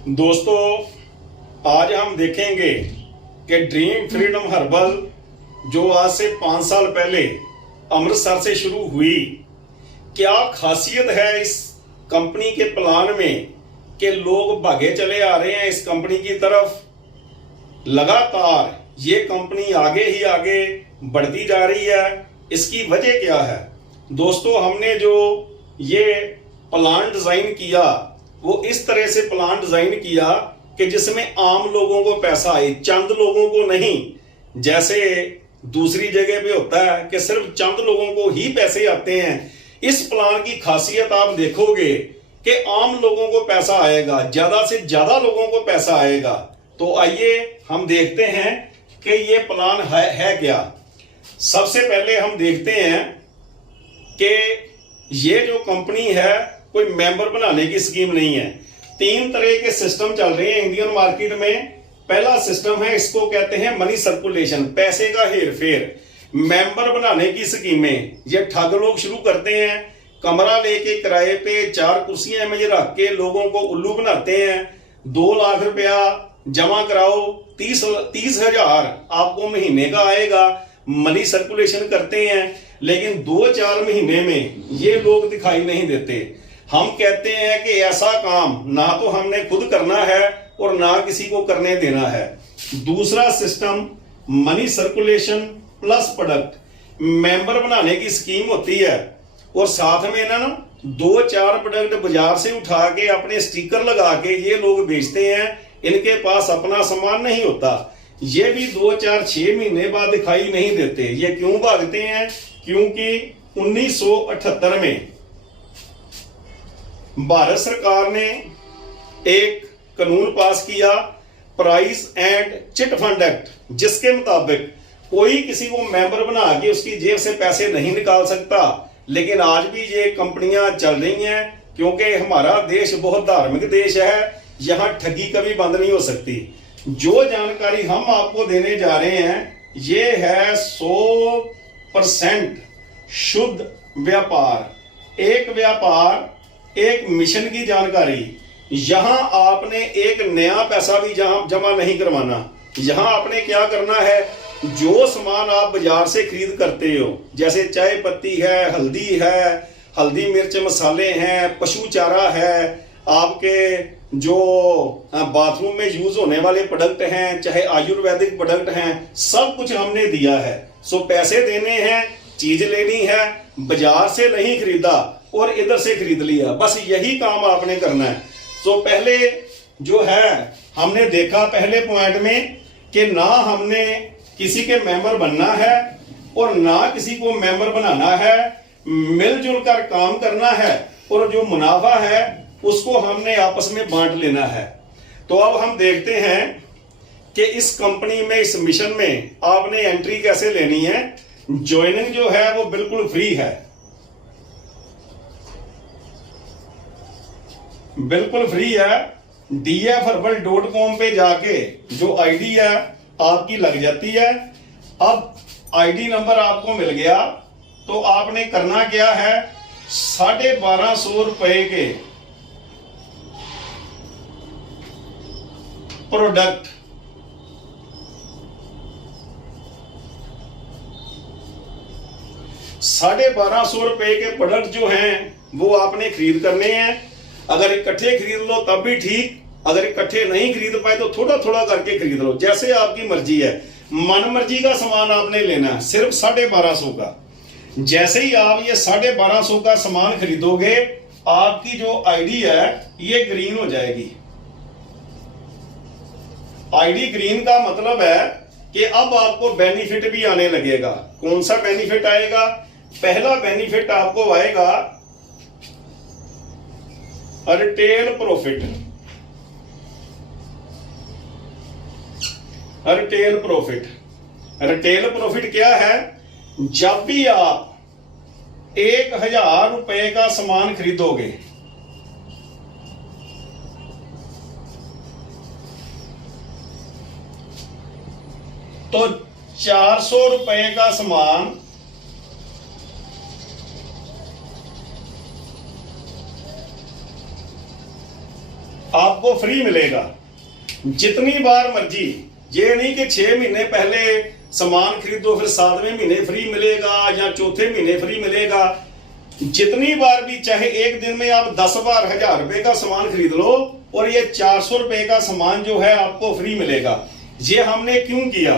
दोस्तों, आज हम देखेंगे कि ड्रीम फ्रीडम हर्बल जो आज से 5 साल पहले अमृतसर से शुरू हुई, क्या खासियत है इस कंपनी के प्लान में कि लोग भागे चले आ रहे हैं इस कंपनी की तरफ। लगातार ये कंपनी आगे ही आगे बढ़ती जा रही है। इसकी वजह क्या है दोस्तों? हमने जो ये प्लान डिजाइन किया वो इस तरह से प्लान डिजाइन किया कि जिसमें आम लोगों को पैसा आए, चंद लोगों को नहीं। जैसे दूसरी जगह पे होता है कि सिर्फ चंद लोगों को ही पैसे आते हैं। इस प्लान की खासियत आप देखोगे कि आम लोगों को पैसा आएगा, ज्यादा से ज्यादा लोगों को पैसा आएगा। तो आइए हम देखते हैं कि ये प्लान है क्या। सबसे पहले हम देखते हैं कि ये जो कंपनी है कोई मेंबर बनाने की स्कीम नहीं है। 3 तरह के सिस्टम चल रहे हैं इंडियन मार्केट में। पहला सिस्टम है, इसको कहते हैं मनी सर्कुलेशन, पैसे का हेर फेर। मेंबर बनाने की स्कीमें ये ठग लोग शुरू करते हैं। कमरा लेके किराए पे 4 कुर्सियां में रख के लोगों को उल्लू बनाते हैं। 2 लाख रुपया जमा कराओ, 30,000 आपको महीने का आएगा। मनी सर्कुलेशन करते हैं, लेकिन 2-4 महीने में ये लोग दिखाई नहीं देते। हम कहते हैं कि ऐसा काम ना तो हमने खुद करना है और ना किसी को करने देना है। दूसरा system money circulation plus product. Member बनाने की स्कीम होती है और साथ में ना 2-4 प्रोडक्ट बाजार से उठा के अपने स्टिकर लगा के ये लोग बेचते हैं। इनके पास अपना सामान नहीं होता। ये भी 2-4-6 महीने बाद दिखाई नहीं देते। ये क्यों भागते हैं? क्योंकि 1978 में भारत सरकार ने एक कानून पास किया, price and chit fund act, जिसके मुताबिक कोई किसी को मेंबर बना के उसकी जेब से पैसे नहीं निकाल सकता। लेकिन आज भी ये कंपनियां चल रही हैं क्योंकि हमारा देश बहुत धार्मिक देश है। यहां ठगी कभी बंद नहीं हो सकती। जो जानकारी हम आपको देने जा रहे हैं ये है 100% शुद्ध व्यापार। एक व्यापार, एक मिशन की जानकारी। यहां आपने एक नया पैसा भी जमा नहीं करवाना। यहां आपने क्या करना है, जो सामान आप बाजार से खरीद करते हो, जैसे चाय पत्ती है, हल्दी मिर्च मसाले हैं, पशु चारा है, आपके जो बाथरूम में यूज होने वाले प्रोडक्ट हैं, चाहे आयुर्वेदिक प्रोडक्ट हैं, सब कुछ हमने दिया है। सो पैसे देने हैं, चीज लेनी है, बाजार से नहीं खरीदा और इधर से खरीद लिया, बस यही काम आपने करना है। तो पहले जो है हमने देखा पहले पॉइंट में कि ना हमने किसी के मेंबर बनना है और ना किसी को मेंबर बनाना है। मिलजुल कर काम करना है और जो मुनाफा है उसको हमने आपस में बांट लेना है। तो अब हम देखते हैं कि इस कंपनी में, इस मिशन में आपने एंट्री कैसे लेनी है। ज्वाइनिंग जो है वो बिल्कुल फ्री है, बिल्कुल फ्री है। dfherbal.com पे जाके जो आईडी है आपकी लग जाती है। अब आईडी नंबर आपको मिल गया तो आपने करना क्या है, 1250 रुपए के प्रोडक्ट ₹1250 के प्रोडक्ट जो हैं वो आपने खरीद करने हैं। अगर इकट्ठे खरीद लो तब भी ठीक, अगर इकट्ठे नहीं खरीद पाए तो थोड़ा थोड़ा करके खरीद लो, जैसे आपकी मर्जी है। मन मर्जी का सामान आपने लेना है, सिर्फ 1250 का। जैसे ही आप ये 1250 का सामान खरीदोगे, आपकी जो आईडी है ये ग्रीन हो जाएगी। आईडी ग्रीन का मतलब है कि अब आपको बेनिफिट भी आने लगेगा। कौन सा बेनिफिट आएगा? पहला बेनिफिट आपको आएगा रिटेल प्रॉफिट। रिटेल प्रॉफिट क्या है? जब भी आप 1000 रुपए का सामान खरीदोगे तो 400 रुपए का सामान आपको फ्री मिलेगा जितनी बार मर्जी। ये नहीं कि 6 महीने पहले सामान खरीदो फिर 7वें महीने फ्री मिलेगा या चौथे महीने फ्री मिलेगा। जितनी बार भी, चाहे एक दिन में आप 10 बार 1000 रुपए का सामान खरीद लो और ये 400 रुपए का सामान जो है आपको फ्री मिलेगा। ये हमने क्यों किया?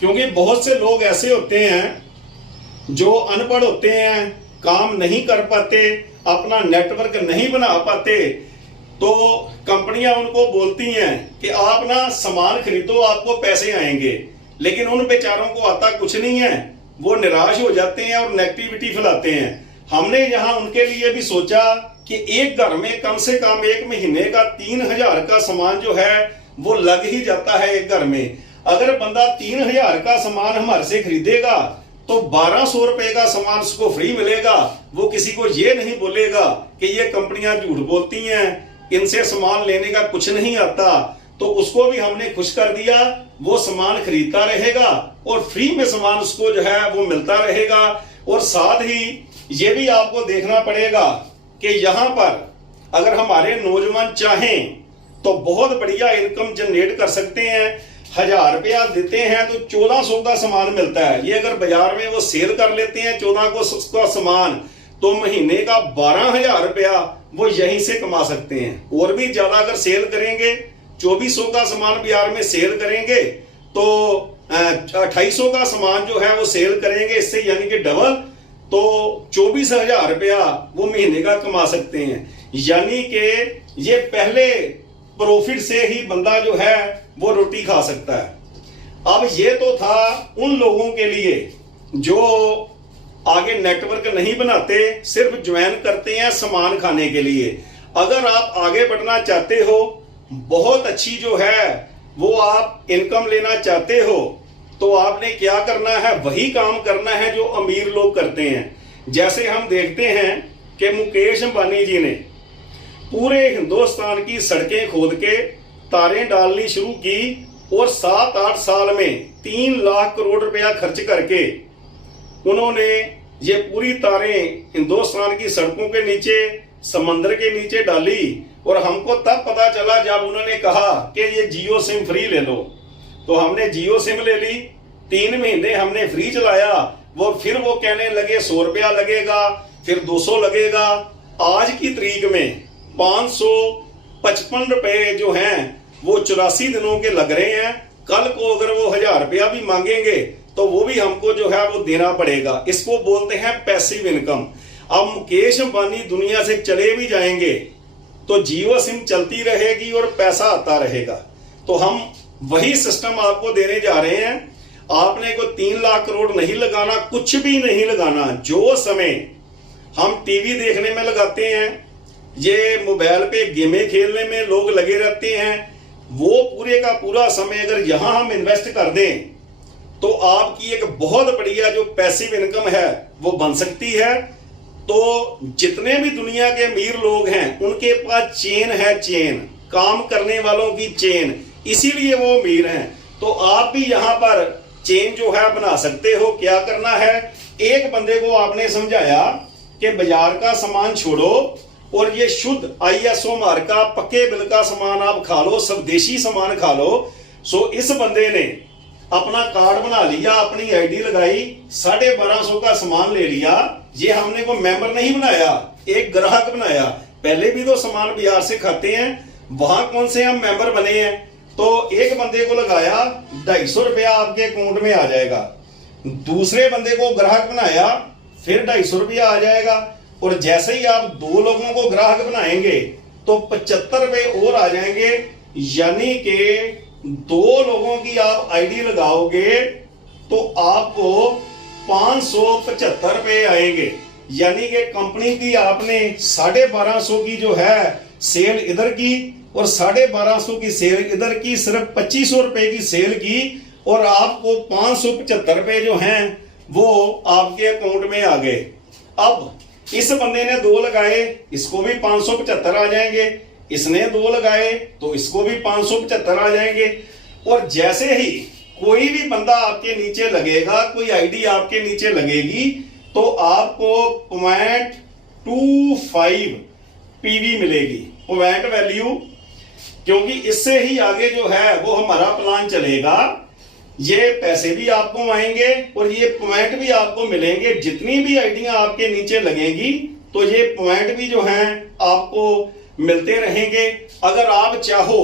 क्योंकि बहुत से लोग ऐसे होते हैं जो अनपढ़ होते हैं, काम नहीं कर पाते, अपना नेटवर्क नहीं बना पाते, तो कंपनियां उनको बोलती हैं कि आप ना सामान खरीदो आपको पैसे आएंगे, लेकिन उन बेचारों को आता कुछ नहीं है। वो निराश हो जाते हैं और नेगेटिविटी फैलाते हैं। हमने यहाँ उनके लिए भी सोचा कि एक घर में कम से कम एक महीने का 3000 का सामान जो है वो लग ही जाता है एक घर में। अगर बंदा 3000 का सामान हमारे से खरीदेगा तो 1200 रुपए का सामान उसको फ्री मिलेगा। वो किसी को ये नहीं बोलेगा कि ये कंपनियां झूठ बोलती हैं, इनसे सामान लेने का कुछ नहीं आता। तो उसको भी हमने खुश कर दिया, वो सामान खरीदता रहेगा और फ्री में सामान उसको जो है वो मिलता रहेगा। और साथ ही ये भी आपको देखना पड़ेगा कि यहां पर अगर हमारे नौजवान चाहें तो बहुत बढ़िया इनकम जनरेट कर सकते हैं। 1000 रुपया देते हैं तो 1400 का सामान मिलता है। ये अगर बाजार में वो सेल कर लेते हैं 1400 का सामान, तो महीने का 12000 रुपया वो यहीं से कमा सकते हैं। और भी ज्यादा अगर सेल करेंगे, 2400 का सामान बाजार में सेल करेंगे तो 2800 का सामान जो है वो सेल करेंगे, इससे यानी कि डबल, तो 24,000 रुपया वो महीने का कमा सकते हैं। यानी कि ये पहले प्रॉफिट से ही बंदा जो है वो रोटी खा सकता है। अब ये तो था उन लोगों के लिए जो आगे नेटवर्क नहीं बनाते, सिर्फ ज्वाइन करते हैं सामान खाने के लिए। अगर आप आगे बढ़ना चाहते हो, बहुत अच्छी जो है वो आप इनकम लेना चाहते हो, तो आपने क्या करना है, वही काम करना है जो अमीर लोग करते हैं। जैसे हम देखते हैं कि मुकेश अंबानी जी ने पूरे हिंदुस्तान की सड़कें खोद के तारें डालनी शुरू की और 7-8 साल में 3 लाख करोड़ रुपया खर्च करके उन्होंने ये पूरी तारें हिंदुस्तान की सड़कों के नीचे, समंदर के नीचे डाली। और हमको तब पता चला जब उन्होंने कहा कि ये जियो सिम फ्री ले लो, तो हमने जियो सिम ले ली। 3 महीने हमने फ्री चलाया। फिर वो कहने लगे 100 रुपया लगेगा, फिर 200 लगेगा। आज की तारीख में 555 रुपए जो हैं वो 84 दिनों के लग रहे हैं। कल को अगर वो 1000 रुपया भी मांगेंगे तो वो भी हमको जो है वो देना पड़ेगा। इसको बोलते हैं पैसिव इनकम। अब मुकेश अंबानी दुनिया से चले भी जाएंगे तो जियो सिम चलती रहेगी और पैसा आता रहेगा। तो हम वही सिस्टम आपको देने जा रहे हैं। आपने को 3 लाख करोड़ नहीं लगाना, कुछ भी नहीं लगाना। जो समय हम टीवी देखने में लगाते हैं, ये मोबाइल पे गेमें खेलने में लोग लगे रहते हैं, वो पूरे का पूरा समय अगर यहां हम इन्वेस्ट कर दें तो आपकी एक बहुत बढ़िया जो पैसिव इनकम है वो बन सकती है। तो जितने भी दुनिया के अमीर लोग हैं उनके पास चेन है, चेन, काम करने वालों की चेन, इसीलिए वो अमीर हैं। तो आप भी यहां पर चेन जो है बना सकते हो। क्या करना है, एक बंदे को आपने समझाया कि बाजार का सामान छोड़ो और ये शुद्ध ISO मार्क का पक्के बिल का सामान आप खा लो, स्वदेशी सामान खा लो। सो इस बंदे ने अपना कार्ड बना लिया, अपनी ID लगाई, 1250 का सामान ले लिया। ये हमने को मेंबर नहीं बनाया, एक ग्राहक बनाया। पहले भी तो सामान बाजार से खाते हैं, वहां कौन से हम मेंबर बने हैं। तो एक बंदे को लगाया, 250 रुपया आपके अकाउंट में आ जाएगा। दूसरे बंदे को ग्राहक बनाया, फिर 250 रुपया आ जाएगा। और जैसे ही आप 2 लोगों को ग्राहक बनाएंगे तो 75 रुपए और आ जाएंगे। यानी कि 2 लोगों की आप ID लगाओगे तो आपको 575 रुपए आएंगे। यानी कि कंपनी की आपने 1250 की जो है सेल इधर की और 1250 की सेल इधर की, सिर्फ 2500 रुपए की सेल की और आपको 575 रुपए जो हैं वो आपके अकाउंट में आ गए। अब इस बंदे ने 2 लगाए, इसको भी 575 आ जाएंगे। इसने 2 लगाए तो इसको भी 575 आ जाएंगे। और जैसे ही कोई भी बंदा आपके नीचे लगेगा, कोई ID आपके नीचे लगेगी, तो आपको 0.25 PV मिलेगी, पॉइंट वैल्यू। क्योंकि इससे ही आगे जो है वो हमारा प्लान चलेगा। ये पैसे भी आपको आएंगे और ये पॉइंट भी आपको मिलेंगे। जितनी भी आइडिया आपके नीचे लगेगी तो ये पॉइंट भी जो हैं आपको मिलते रहेंगे। अगर आप चाहो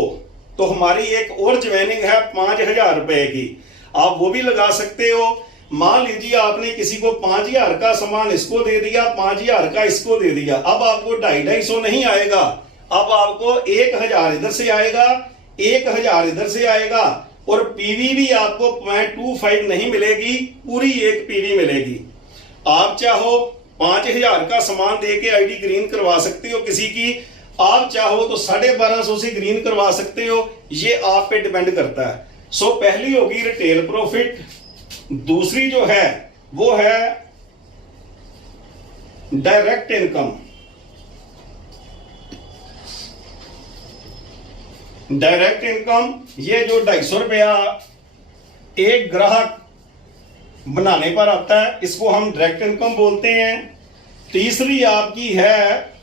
तो हमारी एक और ज्वाइनिंग है 5,000 रुपए की, आप वो भी लगा सकते हो। मान लीजिए आपने किसी को 5,000 का सामान इसको दे दिया, 5,000 का इसको दे दिया, अब आपको 250 नहीं आएगा, अब आपको 1,000 इधर से आएगा, 1,000 इधर से आएगा और पीवी भी आपको 0.25 नहीं मिलेगी, पूरी एक पीवी मिलेगी। आप चाहो 5,000 का सामान देके आईडी ग्रीन करवा सकते हो किसी की, आप चाहो तो 1,250 से ग्रीन करवा सकते हो, ये आप पे डिपेंड करता है। सो पहली होगी रिटेल प्रॉफिट, दूसरी जो है वो है डायरेक्ट इनकम। डायरेक्ट इनकम ये जो 250 रुपया एक ग्राहक बनाने पर आता है, इसको हम डायरेक्ट इनकम बोलते हैं। तीसरी आपकी है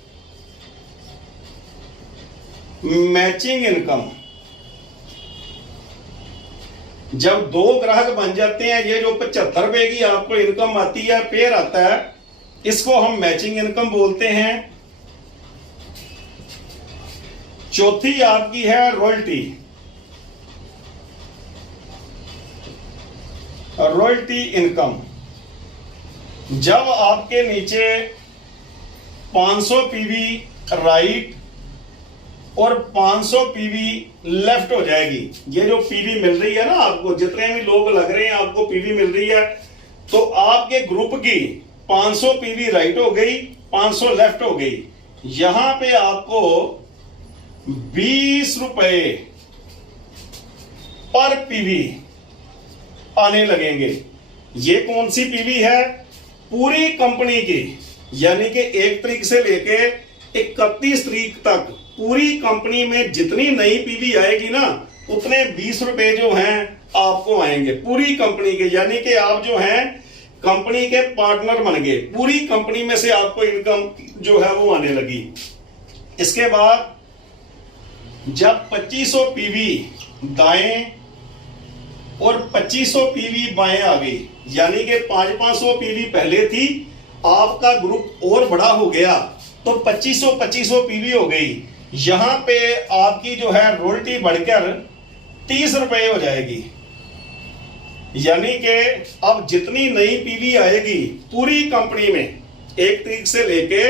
मैचिंग इनकम। जब 2 ग्राहक बन जाते हैं, ये जो 75 रुपए की आपको इनकम आती है, पेयर आता है, इसको हम मैचिंग इनकम बोलते हैं। चौथी आपकी है रॉयल्टी। रॉयल्टी इनकम, जब आपके नीचे 500 पीवी राइट और 500 पीवी लेफ्ट हो जाएगी, ये जो पीवी मिल रही है ना आपको, जितने भी लोग लग रहे हैं आपको पीवी मिल रही है, तो आपके ग्रुप की 500 पीवी राइट हो गई, 500 लेफ्ट हो गई। यहां पे आपको 20 रुपए पर पीवी आने लगेंगे। ये कौन सी पीवी है? पूरी कंपनी की, यानी कि 1 तारीख से लेके 31 तारीख तक पूरी कंपनी में जितनी नई पीवी आएगी ना, उतने 20 रुपए जो हैं आपको आएंगे पूरी कंपनी के। यानी कि आप जो हैं कंपनी के पार्टनर बन गए, पूरी कंपनी में से आपको इनकम जो है वो आने लगी। इसके बाद जब 2500 पीवी दाएं और 2500 पीवी बाएं आ गई, यानी कि 500 पीवी पहले थी, आपका ग्रुप और बड़ा हो गया तो 2500 पीवी हो गई। यहां पे आपकी जो है रॉयल्टी बढ़कर 30 रुपए हो जाएगी। यानी कि अब जितनी नई पीवी आएगी पूरी कंपनी में 1 तारीख से लेके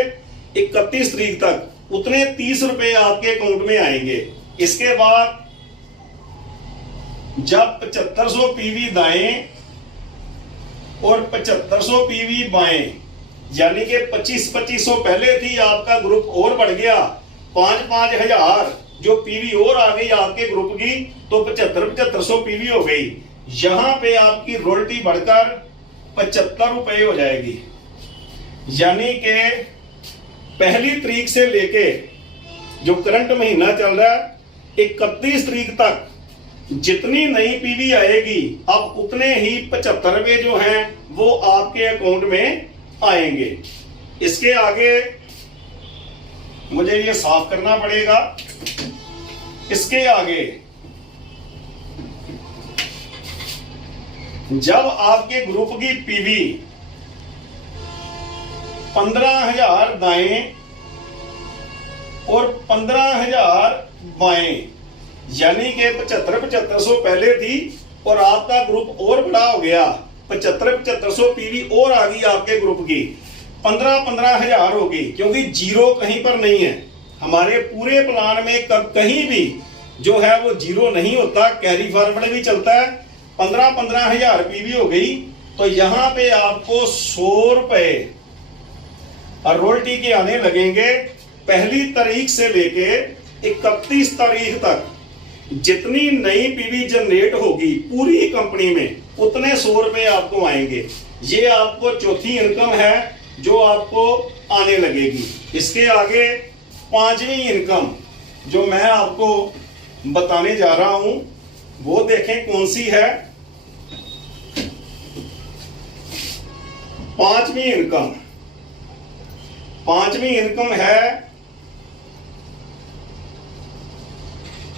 31 तारीख तक, उतने 30 रुपए आपके अकाउंट में आएंगे। इसके बाद जब 7500 पीवी दाएं और 7500 पीवी बाएं, यानी कि 2500 पहले थी, आपका ग्रुप और बढ़ गया, 5,000 जो पीवी और आ गई आपके ग्रुप की, तो 7500 पीवी हो गई। यहां पे आपकी रॉयल्टी बढ़कर 75 रुपए हो जाएगी। यानी कि पहली तारीख से लेके जो करंट महीना चल रहा है 31 तारीख तक जितनी नई पीवी आएगी, अब उतने ही 75 रुपए जो हैं वो आपके अकाउंट में आएंगे। इसके आगे मुझे ये साफ करना पड़ेगा। इसके आगे जब आपके ग्रुप की पीवी 15,000 दाएं और 15,000 बाएं, यानी कि 7500 पहले थी और आपका ग्रुप और बड़ा हो गया, 7500 पीवी और आ गई आपके ग्रुप की, 15,000 हो गई, क्योंकि जीरो कहीं पर नहीं है। हमारे पूरे प्लान में कहीं भी जो है वो जीरो नहीं होता, कैरी फॉरवर्ड भी चलता है। 15,000 पीवी हो गई, तो यहां पे आपको 100 रुपए रॉयल्टी के आने लगेंगे। पहली तारीख से लेके 31 तारीख तक जितनी नई पीवी जनरेट होगी पूरी कंपनी में, उतने 100 रुपए आपको आएंगे। ये आपको चौथी इनकम है जो आपको आने लगेगी। इसके आगे पांचवी इनकम जो मैं आपको बताने जा रहा हूं वो देखें कौन सी है। पांचवी इनकम है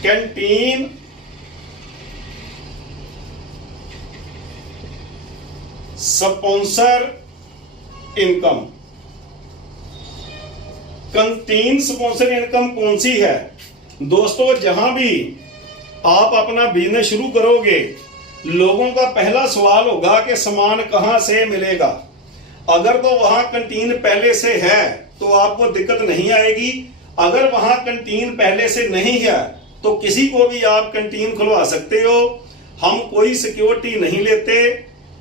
canteen sponsor income. Canteen sponsor income कौन सी है दोस्तों? जहां भी आप अपना बिजनेस शुरू करोगे, लोगों का पहला सवाल होगा कि सामान कहां से मिलेगा। अगर तो वहां कैंटीन पहले से है तो आपको दिक्कत नहीं आएगी। अगर वहां कैंटीन पहले से नहीं है तो किसी को भी आप कैंटीन खुलवा सकते हो। हम कोई सिक्योरिटी नहीं लेते।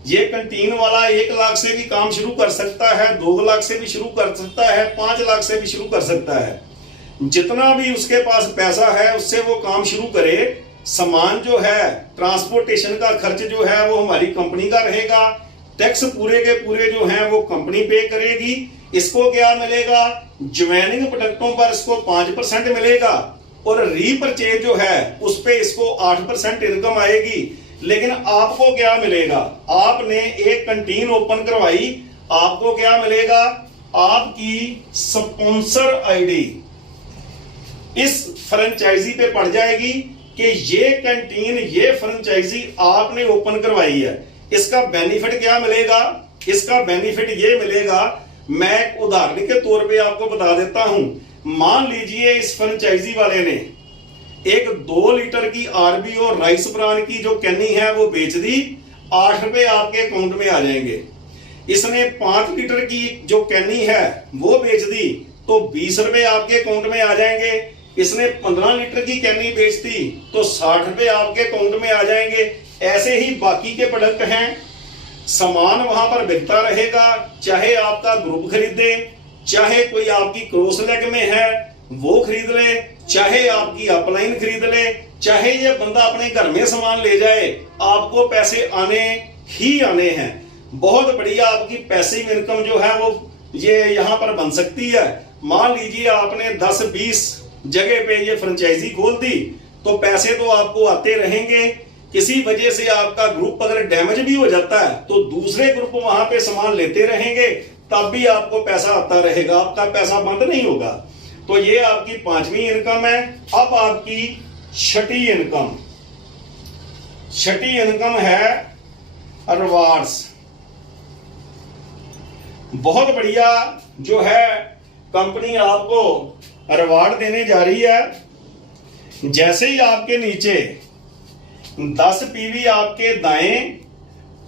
ये कैंटीन वाला 1 लाख से भी काम शुरू कर सकता है, 2 लाख से भी शुरू कर सकता है, 5 लाख से भी शुरू कर सकता है। जितना भी उसके पास पैसा है उससे वो काम शुरू करे। सामान जो है, ट्रांसपोर्टेशन का खर्च जो है वो हमारी कंपनी का रहेगा। टैक्स पूरे के पूरे जो है वो कंपनी पे करेगी। इसको क्या मिलेगा? ज्वाइनिंग प्रोडक्टों पर इसको 5% मिलेगा और रीपरचेज जो है उस पे इसको 8% इनकम आएगी। लेकिन आपको क्या मिलेगा? आपने एक कैंटीन ओपन करवाई, आपको क्या मिलेगा? आपकी स्पॉन्सर आईडी इस फ्रेंचाइजी पे पड़ जाएगी कि ये कैंटीन, ये फ्रेंचाइजी आपने ओपन करवाई है। इसका बेनिफिट क्या मिलेगा? इसका बेनिफिट ये मिलेगा, मैं एक उदाहरण के तौर पे आपको बता देता हूं। मान लीजिए इस फ्रेंचाइजी वाले ने एक 2 लीटर की आरबी और राइस ब्रांड की जो कैनी है वो बेच दी, 8 रुपए आपके अकाउंट में आ जाएंगे। इसने 5 लीटर की जो कैनी है वो बेच दी तो 20 रुपए आपके अकाउंट में आ जाएंगे। इसने 15 लीटर की कैनी बेच दी तो 60 रुपए आपके अकाउंट में आ जाएंगे। ऐसे ही बाकी के प्रोडक्ट हैं। सामान वहां पर बिकता रहेगा, चाहे आपका ग्रुप खरीदे, चाहे कोई आपकी क्रॉस लेग में है वो खरीद ले, चाहे आपकी अपलाइन खरीद ले, चाहे ये बंदा अपने घर में सामान ले जाए, आपको पैसे आने ही आने हैं। बहुत बढ़िया आपकी पैसिव इनकम जो है वो ये यहां पर बन सकती है। मान लीजिए आपने 10-20 जगह पे ये फ्रेंचाइजी खोल दी तो पैसे तो आपको आते रहेंगे। किसी वजह से आपका ग्रुप अगर डैमेज भी हो जाता है तो दूसरे ग्रुप वहां पे सामान लेते रहेंगे, तब भी आपको पैसा आता रहेगा, आपका पैसा बंद नहीं होगा। तो ये आपकी 5वीं इनकम है। अब आपकी 6ठी इनकम, 6ठी इनकम है रिवार्ड्स। बहुत बढ़िया जो है कंपनी आपको रिवार्ड देने जा रही है। जैसे ही आपके नीचे 10 पीवी आपके दाएं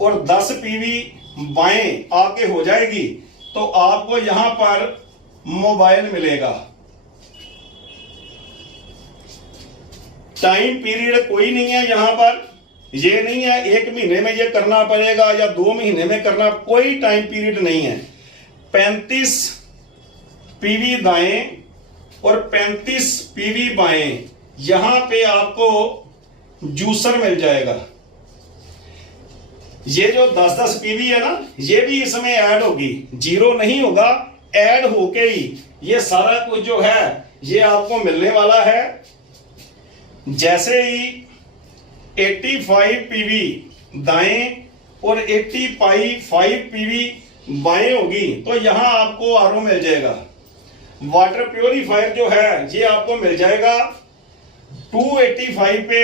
और 10 पीवी बाएं आपके हो जाएगी तो आपको यहां पर मोबाइल मिलेगा। टाइम पीरियड कोई नहीं है यहां पर। ये नहीं है 1 महीने में ये करना पड़ेगा या 2 महीने में करना, कोई टाइम पीरियड नहीं है। 35 पीवी दाएं और 35 पीवी बाएं, यहां पे आपको जूसर मिल जाएगा। ये जो 10-10 पीवी है ना, ये भी इसमें ऐड होगी, जीरो नहीं होगा, ऐड होके ही ये सारा कुछ जो है ये आपको मिलने वाला है। जैसे ही 85 पीवी दाएं और 85 पीवी बाएं होगी तो यहां आपको आरओ मिल जाएगा। वाटर प्योरीफायर जो है ये आपको मिल जाएगा 285 पे।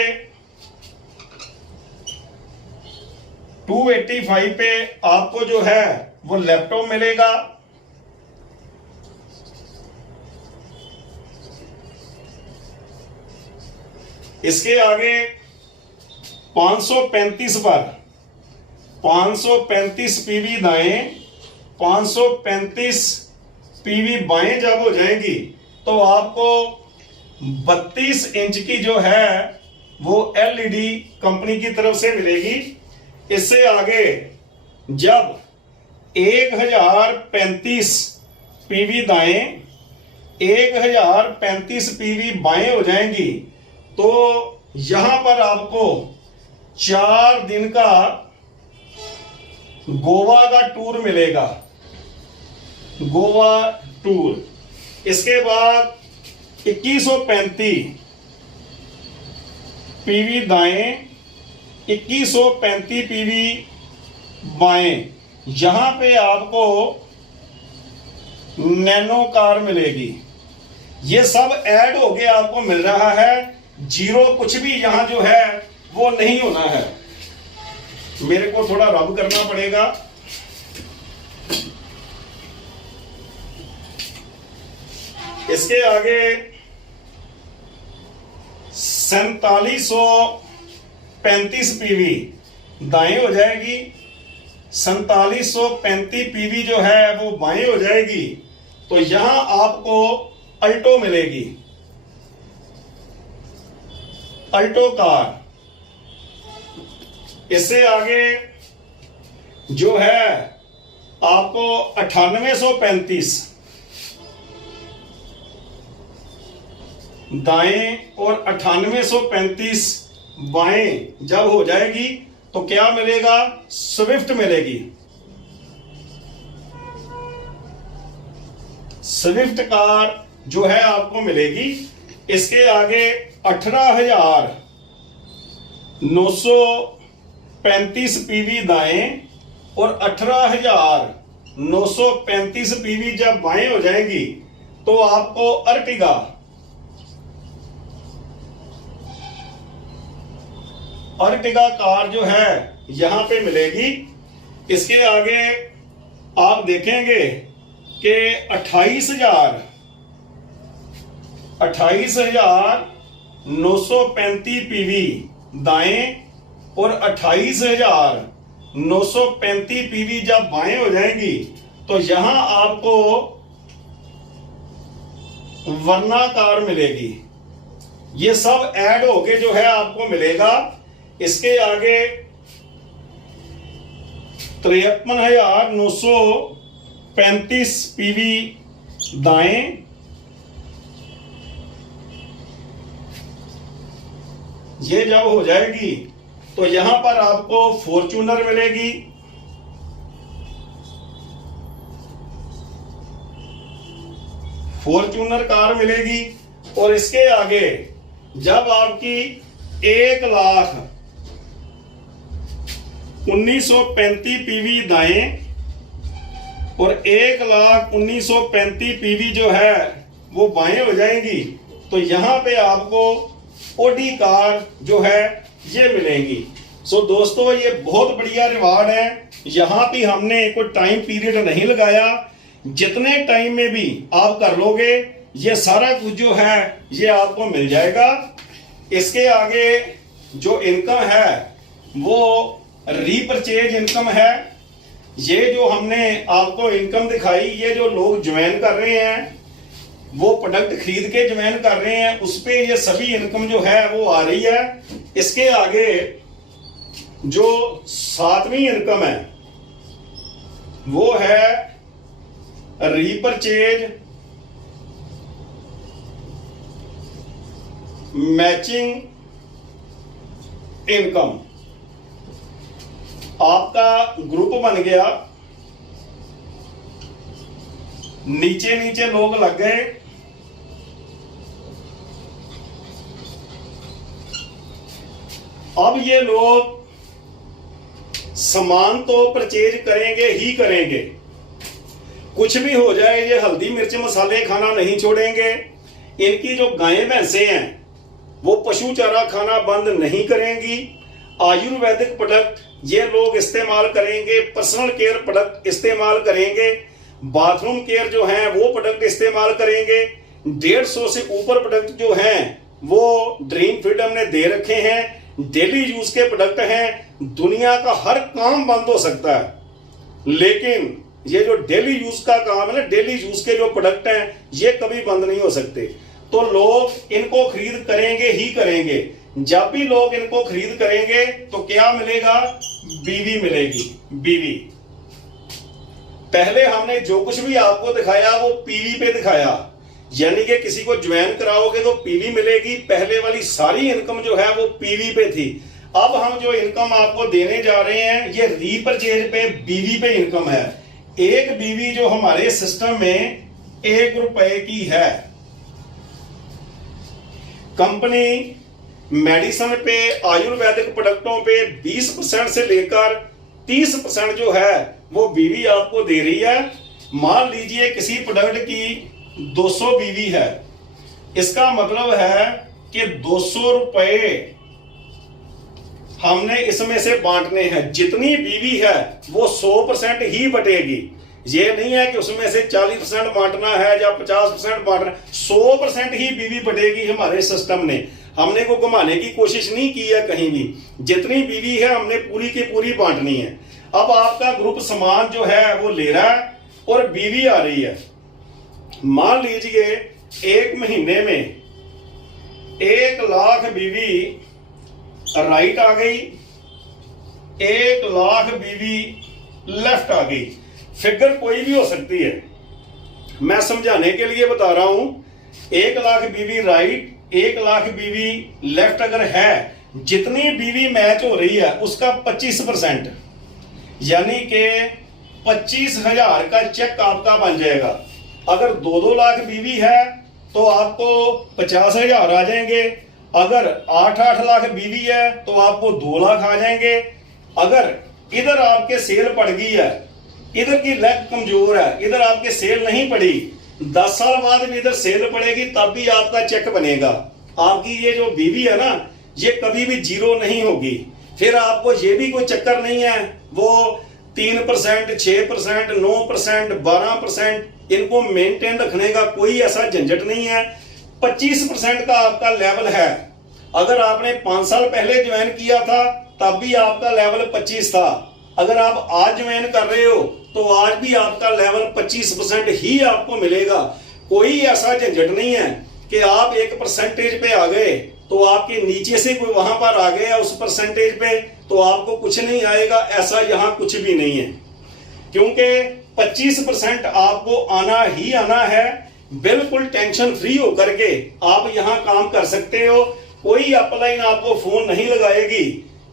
285 पे आपको जो है वो लैपटॉप मिलेगा। इसके आगे 535 पर 535 पीवी दाएं, 535 पीवी बाएं जब हो जाएंगी तो आपको 32 इंच की जो है वो एलईडी कंपनी की तरफ से मिलेगी। इससे आगे जब 1035 पीवी दाएं, 1035 पीवी बाएं हो जाएंगी तो यहां पर आपको 4 दिन का गोवा का टूर मिलेगा, गोवा टूर। इसके बाद 2135 पीवी दाएं, 2135 पीवी बाएं, यहां पे आपको नैनो कार मिलेगी। ये सब ऐड होके आपको मिल रहा है। जीरो कुछ भी यहां जो है वो नहीं होना है। मेरे को थोड़ा रब करना पड़ेगा। इसके आगे 4735 पीवी दाएं हो जाएगी, 4735 पीवी जो है वो बाएं हो जाएगी। तो यहां आपको अल्टो मिलेगी, अल्टो कार। इससे आगे जो है आपको 9835 दाएं और 9835 बाएं जब हो जाएगी तो क्या मिलेगा? स्विफ्ट मिलेगी। स्विफ्ट कार जो है आपको मिलेगी। इसके आगे 18,935 पीवी दाएं और 18,935 पीवी जब बाएं हो जाएगी तो आपको अर्टिगा कार जो है यहां पे मिलेगी। इसके आगे आप देखेंगे कि 28,935 पीवी दाएं और 28,935 पीवी जब बाएं हो जाएंगी तो यहां आपको वर्ना कार मिलेगी। ये सब ऐड होके जो है आपको मिलेगा। इसके आगे 53,935 पीवी दाएं ये जब हो जाएगी तो यहां पर आपको फॉर्च्यूनर मिलेगी। फॉर्च्यूनर कार मिलेगी। और इसके आगे जब आपकी 1,19,35 पीवी दाएं और 1,19,35 पीवी जो है वो बाएं हो जाएंगी तो यहां पे आपको ओडी कार जो है ये मिलेंगी। सो दोस्तों ये बहुत बढ़िया रिवार्ड है। यहां भी हमने कोई टाइम पीरियड नहीं लगाया। जितने टाइम में भी आप कर लोगे ये सारा कुछ जो है ये आपको मिल जाएगा। इसके आगे जो इनकम है वो रीपरचेज इनकम है। ये जो हमने आपको इनकम दिखाई, ये जो लोग ज्वाइन कर रहे हैं वो प्रोडक्ट खरीद के ज्वाइन कर रहे हैं उस पे ये सभी इनकम जो है वो आ रही है। इसके आगे जो 7वीं इनकम है वो है रीपरचेज मैचिंग इनकम। आपका ग्रुप बन गया, नीचे नीचे लोग लग गए। अब ये लोग सामान तो परचेज करेंगे ही करेंगे, कुछ भी हो जाए ये हल्दी मिर्च मसाले खाना नहीं छोड़ेंगे। इनकी जो गायें भैंसे हैं वो पशु चारा खाना बंद नहीं करेंगी। आयुर्वेदिक प्रोडक्ट ये लोग इस्तेमाल करेंगे, पर्सनल केयर प्रोडक्ट इस्तेमाल करेंगे, बाथरूम केयर जो हैं वो प्रोडक्ट इस्तेमाल करेंगे। 150 से ऊपर प्रोडक्ट जो हैं वो ड्रीम फ्रीडम ने दे रखे हैं, डेली यूज के प्रोडक्ट हैं। दुनिया का हर काम बंद हो सकता है लेकिन ये जो डेली यूज का काम है ना, डेली यूज के जो प्रोडक्ट हैं ये कभी बंद नहीं हो सकते। तो लोग इनको खरीद करेंगे ही करेंगे। जब भी लोग इनको खरीद करेंगे तो क्या मिलेगा? बीवी मिलेगी। बीवी पहले हमने जो कुछ भी आपको दिखाया वो पीवी पे दिखाया, यानी कि किसी को ज्वाइन कराओगे तो पीवी मिलेगी। पहले वाली सारी इनकम जो है वो पीवी पे थी। अब हम जो इनकम आपको देने जा रहे हैं ये रीपरचेज पे बीवी पे इनकम है। एक बीवी जो हमारे सिस्टम में 1 रुपए की है। कंपनी मेडिसिन पे, आयुर्वेदिक प्रोडक्टों पे 20% से लेकर 30% जो है वो बीवी आपको दे रही है। मान लीजिए किसी प्रोडक्ट की 200 बीवी है, इसका मतलब है कि 200 रुपए हमने इसमें से बांटने हैं। जितनी बीवी है वो 100% ही बटेगी। ये नहीं है कि उसमें से 40% बांटना है या 50% बांटना है, 100% ही बीवी बटेगी। हमारे सिस्टम ने हमने को घुमाने की कोशिश नहीं की है कहीं भी। जितनी बीवी है हमने पूरी की पूरी बांटनी है। अब आपका ग्रुप सामान जो है वो ले रहा है और बीवी आ रही है। मान लीजिए 1 महीने में 1 लाख बीवी राइट आ गई, 1 लाख बीवी लेफ्ट आ गई। फिगर कोई भी हो सकती है, मैं समझाने के लिए बता रहा हूं। 1 लाख बीवी राइट, 1 लाख बीवी लेफ्ट अगर है, जितनी बीवी मैच हो रही है उसका 25%, यानी कि 25,000 का चेक आपका बन जाएगा। अगर 2-2 लाख बीवी है तो आपको 50,000 आ जाएंगे। अगर 8-8 लाख बीवी है तो आपको 2 लाख आ जाएंगे। अगर इधर आपके सेल पड़ गई है, इधर की लेग कमजोर है, इधर आपके सेल नहीं पड़ी, 10 साल बाद भी इधर सेल पड़ेगी तब भी आपका चेक बनेगा। आपकी ये जो बीवी है ना, ये कभी भी जीरो नहीं होगी। फिर आपको ये भी कोई चक्कर नहीं है वो 3%, 6%, 9%, 12% इनको मेंटेन रखने का कोई ऐसा झंझट नहीं है। 25% का आपका लेवल है। अगर आपने 5 साल पहले ज्वाइन किया था तब भी आपका लेवल 25 था। अगर आप आज ज्वाइन कर रहे हो तो आज भी आपका लेवल 25% ही आपको मिलेगा। कोई ऐसा झंझट नहीं है कि आप एक परसेंटेज पे आ गए तो आपके नीचे से कोई वहां पर आ गया उस परसेंटेज पे तो आपको कुछ नहीं आएगा। ऐसा यहां कुछ भी नहीं है, क्योंकि 25% आपको आना ही आना है। बिल्कुल टेंशन फ्री होकर के आप यहां काम कर सकते हो। कोई अपलाइन आपको फोन नहीं लगाएगी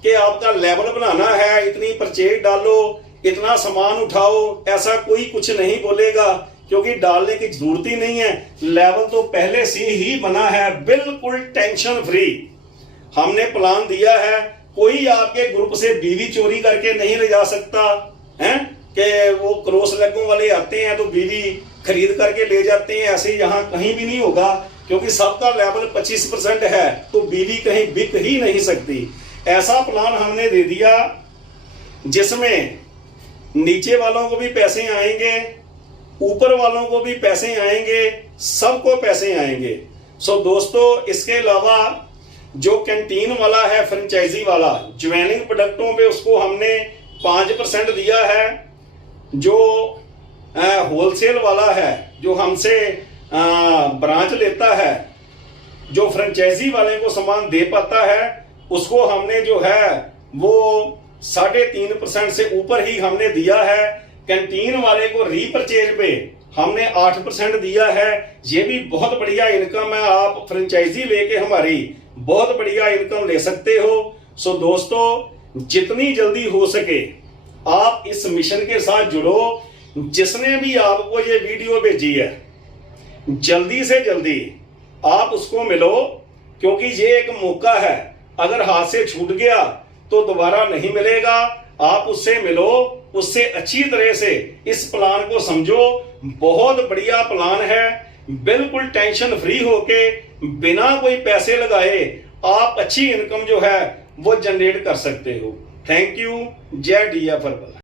कि आपका लेवल बनाना है, इतनी परचेज डालो, इतना सामान उठाओ, ऐसा कोई कुछ नहीं बोलेगा, क्योंकि डालने की जरूरत ही नहीं है। लेवल तो पहले से ही बना है, बिल्कुल टेंशन फ्री। हमने प्लान दिया है, कोई आपके ग्रुप से बीवी चोरी करके नहीं ले जा सकता है कि वो क्रॉस लेगों वाले आते हैं तो बीवी खरीद करके ले जाते हैं। ऐसे यहां कहीं भी नहीं होगा, क्योंकि सबका लेवल 25% है तो बीवी कहीं बिक ही नहीं सकती। ऐसा प्लान हमने दे दिया जिसमें नीचे वालों को भी पैसे आएंगे, ऊपर वालों को भी पैसे आएंगे, सबको पैसे आएंगे। सो दोस्तों, इसके अलावा जो कैंटीन वाला है, फ्रेंचाइजी वाला, ज्वेलिंग प्रोडक्टों पे उसको हमने 5% दिया है। जो होलसेल वाला है, जो हमसे ब्रांच लेता है, जो फ्रेंचाइजी वाले को सामान दे पाता है, उसको हमने जो है वो 3.5% से ऊपर ही हमने दिया है। कैंटीन वाले को रीपरचेज पे हमने 8% दिया है। ये भी बहुत बढ़िया इनकम है। आप फ्रेंचाइजी लेके हमारी बहुत बढ़िया इनकम ले सकते हो। सो दोस्तों, जितनी जल्दी हो सके आप इस मिशन के साथ जुड़ो। जिसने भी आपको ये वीडियो भेजी है, जल्दी से जल्दी आप उसको मिलो, क्योंकि ये एक मौका है। अगर हाथ से छूट गया तो दोबारा नहीं मिलेगा। आप उससे मिलो, उससे अच्छी तरह से इस प्लान को समझो। बहुत बढ़िया प्लान है। बिल्कुल टेंशन फ्री होके बिना कोई पैसे लगाए आप अच्छी इनकम जो है वो जनरेट कर सकते हो। Thank you. जय DF हर्बल।